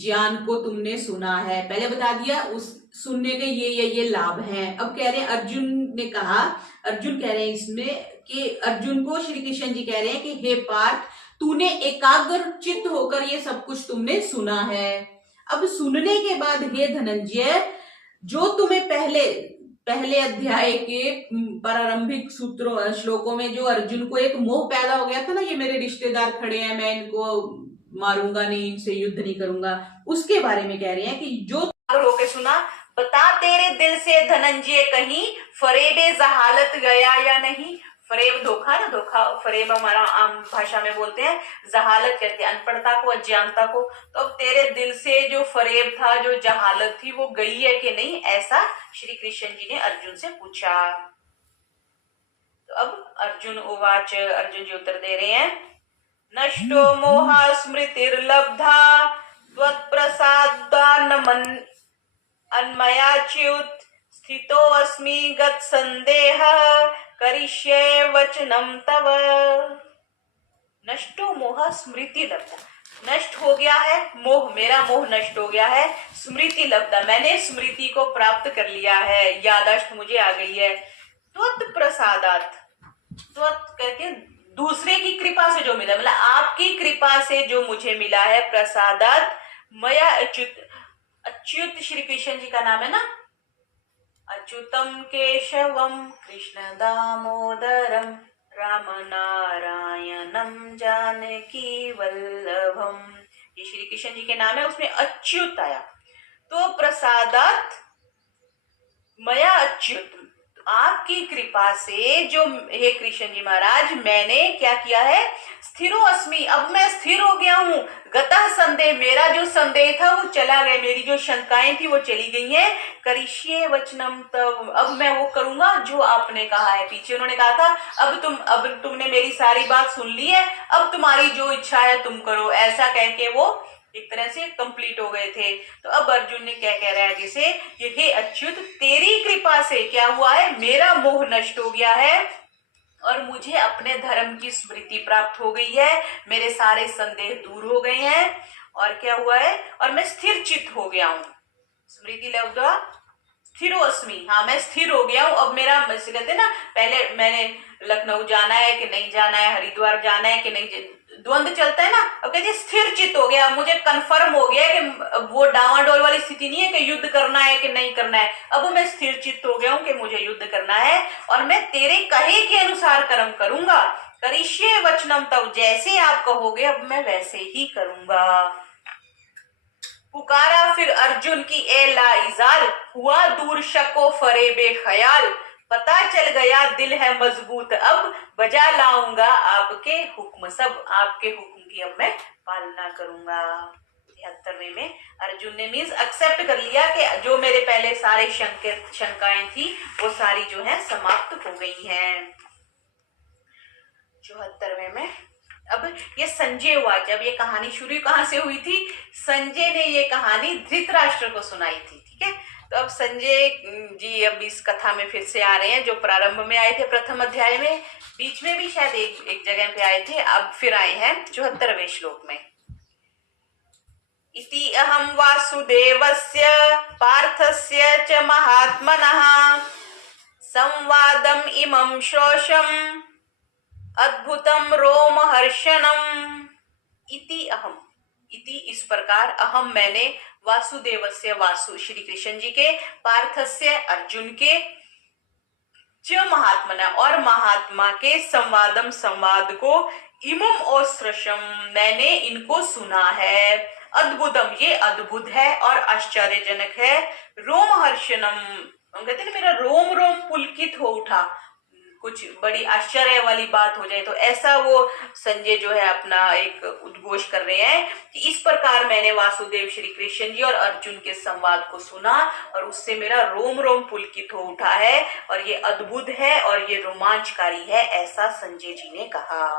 ज्ञान को तुमने सुना है, पहले बता दिया उस सुनने के ये लाभ हैं। अब कह रहे हैं, अर्जुन ने कहा, अर्जुन कह रहे हैं इसमें कि अर्जुन को श्री कृष्ण जी कह रहे हैं कि हे पार्थ, तूने एकाग्र चित्त होकर ये सब कुछ तुमने सुना है। अब सुनने के बाद हे धनंजय, जो तुम्हें पहले पहले अध्याय के प्रारंभिक सूत्रों श्लोकों में जो अर्जुन को एक मोह पैदा हो गया था ना, ये मेरे रिश्तेदार खड़े हैं, मैं इनको मारूंगा नहीं, इनसे युद्ध नहीं करूंगा, उसके बारे में कह रहे हैं कि जो होके सुना, बता तेरे दिल से धनंजय कहीं फरेबे जहालत गया या नहीं। फरेब धोखा ना, धोखा फरेब हमारा आम भाषा में बोलते हैं, जहालत कहते हैं अनपढ़ता को, अज्ञानता को। तो अब तेरे दिल से जो फरेब था, जो जहालत थी, वो गई है कि नहीं, ऐसा श्री कृष्ण जी ने अर्जुन से पूछा। तो अब अर्जुन उवाच, अर्जुन जी उत्तर दे रहे हैं, नष्टो मोहा स्मृतिर्लब्धा त्वत्प्रसादान्मन् अन्मयाच्युत स्थितो अस्मि गत संदेह करिष्ये वचनम तव। नष्टो मोह स्मृति लब्धा, नष्ट हो गया है मोह, मेरा मोह नष्ट हो गया है। स्मृति लब्धा, मैंने स्मृति को प्राप्त कर लिया है, याददाश्त मुझे आ गई है। त्वत् प्रसादात, त्वत् करके दूसरे की कृपा से जो मिला, मतलब आपकी कृपा से जो मुझे मिला है, प्रसादात मया अच्युत, अच्युत श्री कृष्ण जी का नाम है ना, अच्युतम केशवम कृष्ण दामोदरम राम नारायणम जानकी वल्लभम, ये श्री कृष्ण जी के नाम है, उसमें अच्युत आया। तो प्रसादात मया अच्युत, आपकी कृपा से जो, हे कृष्ण जी महाराज, मैंने क्या किया है, स्थिरो अस्मि, अब मैं स्थिर हो गया हूँ। गतः संदेह, मेरा जो संदेह था वो चला गया, मेरी जो शंकाएं थी वो चली गई हैं। करिष्ये वचनम तव, अब मैं वो करूंगा जो आपने कहा है। पीछे उन्होंने कहा था अब तुमने मेरी सारी बात सुन ली है, अब तुम्हारी जो इच्छा है तुम करो, ऐसा कह के वो एक तरह से कंप्लीट हो गए थे। तो अब अर्जुन ने क्या कह रहा है जैसे, ये हे अच्युत, तेरी कृपा से क्या हुआ है, मेरा मोह नष्ट हो गया है और मुझे अपने धर्म की स्मृति प्राप्त हो गई है, मेरे सारे संदेह दूर हो गए हैं, और क्या हुआ है, और मैं स्थिर चित्त हो गया हूं। स्मृति लब्ध्वा स्थिरो अस्मि, हाँ मैं स्थिर हो गया हूँ। अब मेरा, वैसे कहते हैं ना, पहले मैंने लखनऊ जाना है कि नहीं जाना है, हरिद्वार जाना है कि नहीं, द्वंद चलता है ना, अब कहते स्थिर चित्त हो गया, मुझे कंफर्म हो गया कि वो डावाडोल वाली स्थिति नहीं है कि युद्ध करना है कि नहीं करना है, अब मैं स्थिर चित्त हो गया हूँ कि मुझे युद्ध करना है और मैं तेरे कहे के अनुसार कर्म करूंगा। करिष्ये वचनम तव, जैसे आप कहोगे अब मैं वैसे ही करूंगा। पुकारा फिर अर्जुन की ए लाइजाल, हुआ दूर शको फरेबे ख्याल, पता चल गया दिल है मजबूत अब, बजा लाऊंगा आपके हुक्म सब, आपके हुक्म की अब मैं पालना करूंगा। 73वें में अर्जुन ने मीन्स एक्सेप्ट कर लिया कि जो मेरे पहले सारे शंकाएं थी वो सारी जो है समाप्त हो गई हैं। 74वें में अब ये संजय हुआ, जब ये कहानी शुरू कहां से हुई थी, संजय ने ये कहानी धृतराष्ट्र को सुनाई थी, ठीक है। तो अब संजय जी अब इस कथा में फिर से आ रहे हैं, जो प्रारंभ में आए थे प्रथम अध्याय में, बीच में भी शायद एक जगह पे आए थे, अब फिर आए हैं 74वें श्लोक में। इति अहम वासुदेवस्य पार्थस्य च महात्मनः संवादम इमं श्रोषम अद्भुतम रोमहर्षणम। इति अहम, इति इस प्रकार, अहम मैंने, वासुदेवस्य वासु श्री कृष्ण जी के, पार्थस्य अर्जुन के, च महात्मना और महात्मा के, संवादम संवाद को, इमम औश्रशम मैंने इनको सुना है, अद्भुतम ये अद्भुत है और आश्चर्यजनक है, रोमहर्षणम कहते हैं मेरा रोम रोम पुलकित हो उठा, कुछ बड़ी आश्चर्य वाली बात हो जाए तो ऐसा वो संजय जो है अपना एक उद्घोष कर रहे हैं कि इस प्रकार मैंने वासुदेव श्री कृष्ण जी और अर्जुन के संवाद को सुना और उससे मेरा रोम रोम पुलकित हो उठा है और ये अद्भुत है और ये रोमांचकारी है, ऐसा संजय जी ने कहा।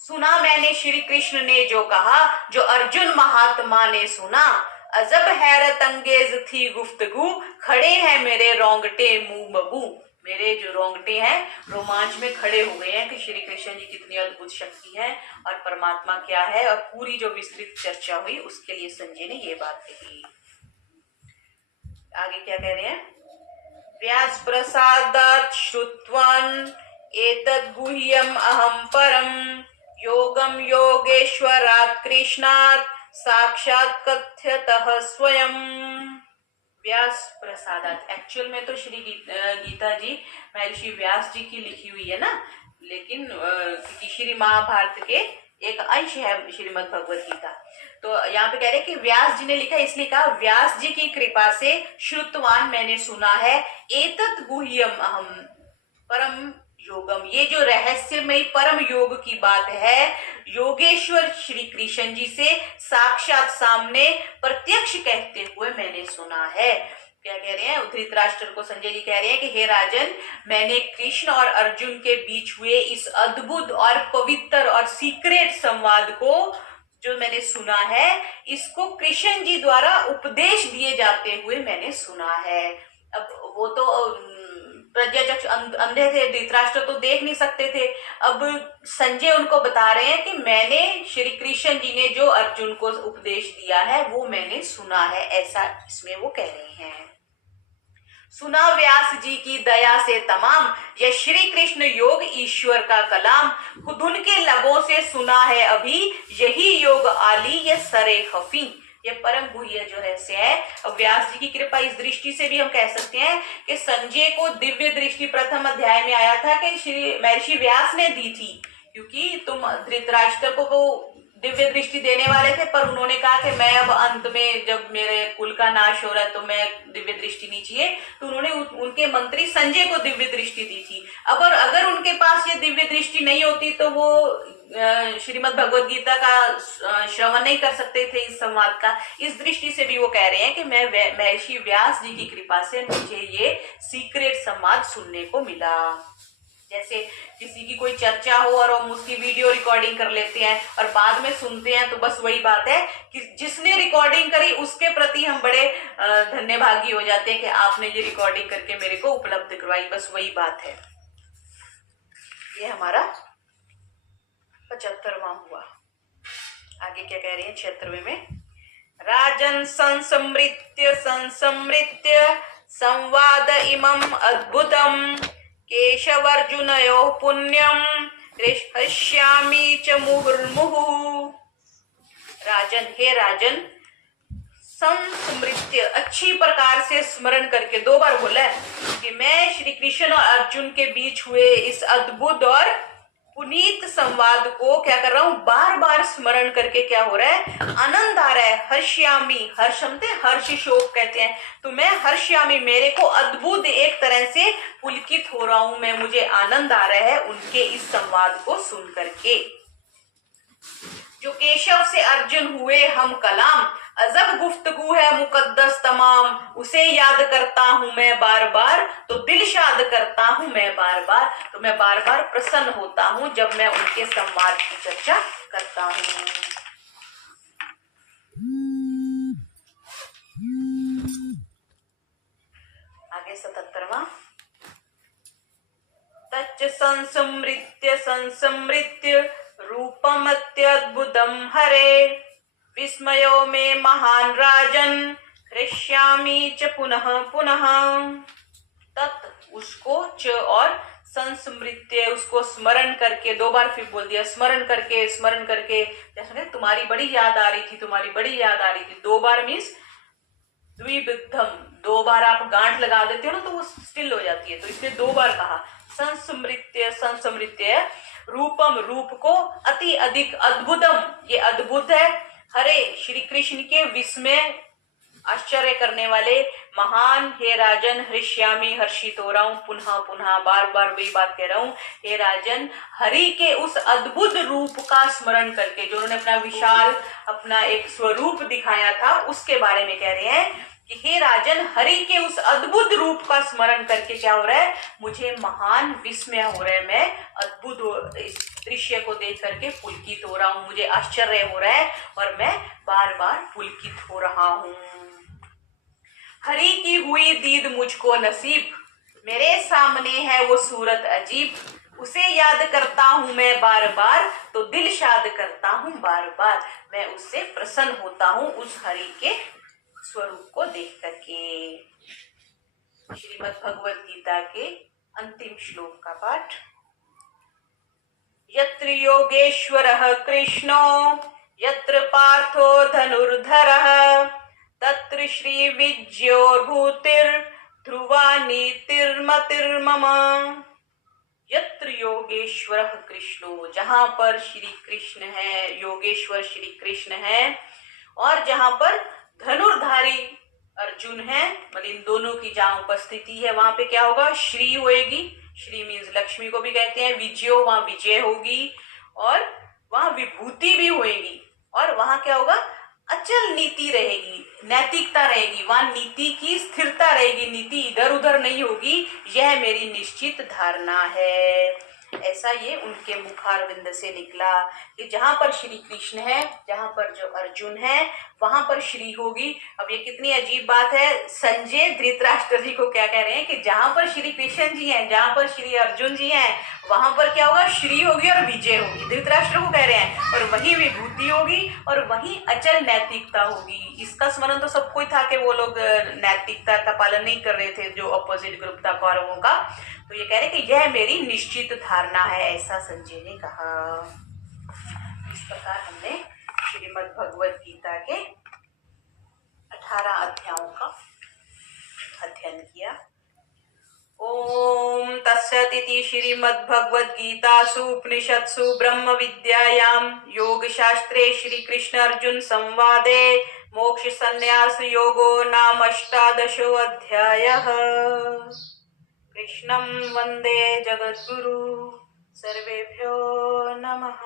सुना मैंने श्री कृष्ण ने जो कहा, जो अर्जुन महात्मा ने सुना, अजब हैरत अंगेज थी गुफ्तगू, खड़े हैं मेरे रोंगटे मुंह बबू, मेरे जो रोंगटे हैं रोमांच में खड़े हो गए हैं कि श्री कृष्ण जी कितनी अद्भुत शक्ति है और परमात्मा क्या है, और पूरी जो विस्तृत चर्चा हुई उसके लिए संजय ने ये बात कही। आगे क्या कह रहे हैं, व्यास प्रसादात् श्रुत्वान् एतद् गुह्यम् अहं परम् योगम योगेश्वरात् कृष्णात् साक्षात कथ्यतः स्वयं। व्यास प्रसादात। एक्चुअल में तो श्री गीता जी महर्षि व्यास जी की लिखी हुई है ना, लेकिन क्योंकि श्री महाभारत के एक अंश है श्रीमद् भगवत गीता, तो यहाँ पे कह रहे हैं कि व्यास जी ने लिखा, इसलिए कहा व्यास जी की कृपा से श्रुतवान मैंने सुना है, एतत् गुह्यम अहम परम योगम, ये जो रहस्यमय परम योग की बात है, योगेश्वर श्री कृष्ण जी से साक्षात सामने प्रत्यक्ष कहते हुए मैंने सुना है। क्या कह रहे हैं? धृतराष्ट्र को संजय जी कह रहे हैं कि हे राजन, मैंने कृष्ण और अर्जुन के बीच हुए इस अद्भुत और पवित्र और सीक्रेट संवाद को जो मैंने सुना है, इसको कृष्ण जी द्वारा उपदेश दिए जाते हुए मैंने सुना है। अब वो तो प्रज्ञाचक्ष अंधे थे, धृतराष्ट्र तो देख नहीं सकते थे। अब संजय उनको बता रहे हैं कि मैंने श्री कृष्ण जी ने जो अर्जुन को उपदेश दिया है वो मैंने सुना है, ऐसा इसमें वो कह रहे हैं। सुना व्यास जी की दया से तमाम, यह श्री कृष्ण योग ईश्वर का कलाम, खुद उनके लबों से सुना है अभी, यही योग आली ये सरे खफी। ये परम गुह्य जो रहस्य है। अब व्यास जी की कृपा इस दृष्टि से भी हम कह सकते हैं कि संजय को दिव्य दृष्टि प्रथम अध्याय में आया था कि श्री महर्षि व्यास ने दी थी, क्योंकि तुम धृतराष्ट्र को वो दिव्य दृष्टि देने वाले थे, पर उन्होंने कहा कि मैं अब अंत में जब मेरे कुल का नाश हो रहा है तो मैं दिव्य दृष्टि नहीं चाहिए, तो उन्होंने उनके मंत्री संजय को दिव्य दृष्टि दी थी। अब और अगर उनके पास ये दिव्य दृष्टि नहीं होती तो वो श्रीमद् भगवद गीता का श्रवण नहीं कर सकते थे, इस संवाद का। इस दृष्टि से भी वो कह रहे हैं कि मैं महर्षि व्यास जी की कृपा से मुझे ये सीक्रेट संवाद सुनने को मिला। जैसे किसी की कोई चर्चा हो और हम उसकी वीडियो रिकॉर्डिंग कर लेते हैं और बाद में सुनते हैं, तो बस वही बात है कि जिसने रिकॉर्डिंग करी उसके प्रति हम बड़े धन्यभागी हो जाते हैं कि आपने ये रिकॉर्डिंग करके मेरे को उपलब्ध करवाई, बस वही बात है। ये हमारा 75वां हुआ। आगे क्या कह रहे हैं 76वें में? राजन संसमृत्य संवाद इमं अद्भुतम केशवर्जुनयो पुण्यम हृष्यामि च मुहुर्मुहुः। राजन, हे राजन, संस्मृत्य अच्छी प्रकार से स्मरण करके, 2 बार बोला है कि मैं श्री कृष्ण और अर्जुन के बीच हुए इस अद्भुत और पुनीत संवाद को क्या कर रहा हूं, बार बार स्मरण करके क्या हो रहा है, आनंद आ रहा है। हर्ष्यामी, हर्षमते हर्ष शोक कहते हैं, तो मैं हर्ष्यामी, मेरे को अद्भुत एक तरह से पुलकित हो रहा हूं मैं, मुझे आनंद आ रहा है उनके इस संवाद को सुन करके। जो केशव से अर्जुन हुए हम कलाम, अजब गुफ्तगू है मुकद्दस तमाम, उसे याद करता हूं मैं बार बार, तो दिल शाद करता हूं मैं बार बार। तो मैं बार बार प्रसन्न होता हूं जब मैं उनके संवाद की चर्चा करता हूं। आगे 77वां। तच्च संसमृत्य रूपमत्यद्भुतम हरे, विस्मयो में महान राजन हृष्यामि च पुनः पुनः। तत्, उसको, च और संस्मृत्य, उसको स्मरण करके, 2 बार फिर बोल दिया, स्मरण करके जैसे तुम्हारी बड़ी याद आ रही थी, तुम्हारी बड़ी याद आ रही थी। 2 बार मीन्स द्विविधम, 2 बार आप गांठ लगा देते हो ना तो वो स्टिल हो जाती है, तो इसलिए 2 बार कहा। संस्मृत्य रूपम, रूप को, अति अधिक, अद्भुतम, ये अद्भुत है, हरे, श्री कृष्ण के विस्मय आश्चर्य करने वाले, महान, हे राजन, हृष्यामी, हर्षित हो रहा हूं, पुनः पुनः, बार बार वही बात कह रहा हूं, हे राजन, हरि के उस अद्भुत रूप का स्मरण करके, जो उन्होंने अपना विशाल, अपना एक स्वरूप दिखाया था, उसके बारे में कह रहे हैं कि हे राजन, हरि के उस अद्भुत रूप का स्मरण करके क्या हो रहा है, मुझे महान विस्मय हो रहा है, मैं अद्भुत इस दृश्य को देख करके पुलकित हो रहा हूं, मुझे आश्चर्य हो रहा है और मैं बार बार पुलकित हो रहा हूं। हरि की हुई दीद मुझको नसीब, मेरे सामने है वो सूरत अजीब, उसे याद करता हूं मैं बार बार, तो दिल शाद करता हूं बार बार। मैं उससे प्रसन्न होता हूं उस हरि के स्वरूप को देख करके। श्रीमद् भगवद गीता के अंतिम श्लोक का पाठ। यत्र योगेश्वरः कृष्णो यत्र पार्थो धनुर्धरः तत्र श्रीविद्योर्भूतिर्ध्रुवा नीतिर्मतिर्मम। यत्र योगेश्वरः कृष्णो, जहां पर श्री कृष्ण है, योगेश्वर श्री कृष्ण है, और जहां पर धनुर्धारी अर्जुन है, मतलब इन दोनों की जहां उपस्थिति है वहां पे क्या होगा, श्री होएगी। श्री मीन्स लक्ष्मी को भी कहते हैं। विजयो, वहां विजय होगी, और वहां विभूति भी होएगी, और वहां क्या होगा, अचल नीति रहेगी, नैतिकता रहेगी, वहां नीति की स्थिरता रहेगी, नीति इधर उधर नहीं होगी। यह मेरी निश्चित धारणा है। ऐसा ये उनके मुखारविंद से निकला कि जहां पर श्री कृष्ण है, जहां पर जो अर्जुन है, वहां पर श्री होगी। अब ये कितनी अजीब बात है, संजय धृतराष्ट्र जी को क्या कह रहे हैं कि जहां पर श्री कृष्ण जी हैं, जहां पर श्री अर्जुन जी हैं, वहां पर क्या होगा, श्री होगी और विजय होगी, धृतराष्ट्र को कह रहे हैं, और वही विभूति होगी, और वही अचल नैतिकता होगी। इसका स्मरण तो सबको ही था कि वो लोग नैतिकता का पालन नहीं कर रहे थे, जो अपोजिट ग्रुप था कौरवों का। तो ये कह रहे कि यह मेरी निश्चित धारणा है, ऐसा संजय ने कहा। इस प्रकार हमने श्रीमद् भगवद गीता के 18 अध्यायों का अध्ययन किया। ओम तत्सदिति श्रीमद्भगवद्गीतासु उपनिषत्सु ब्रह्म विद्यायां योगशास्त्रे श्री कृष्ण अर्जुन संवादे मोक्ष संन्यास योगो नाम 18 अध्यायः। कृष्णं वन्दे जगद्गुरु, सर्वेभ्यो नमः।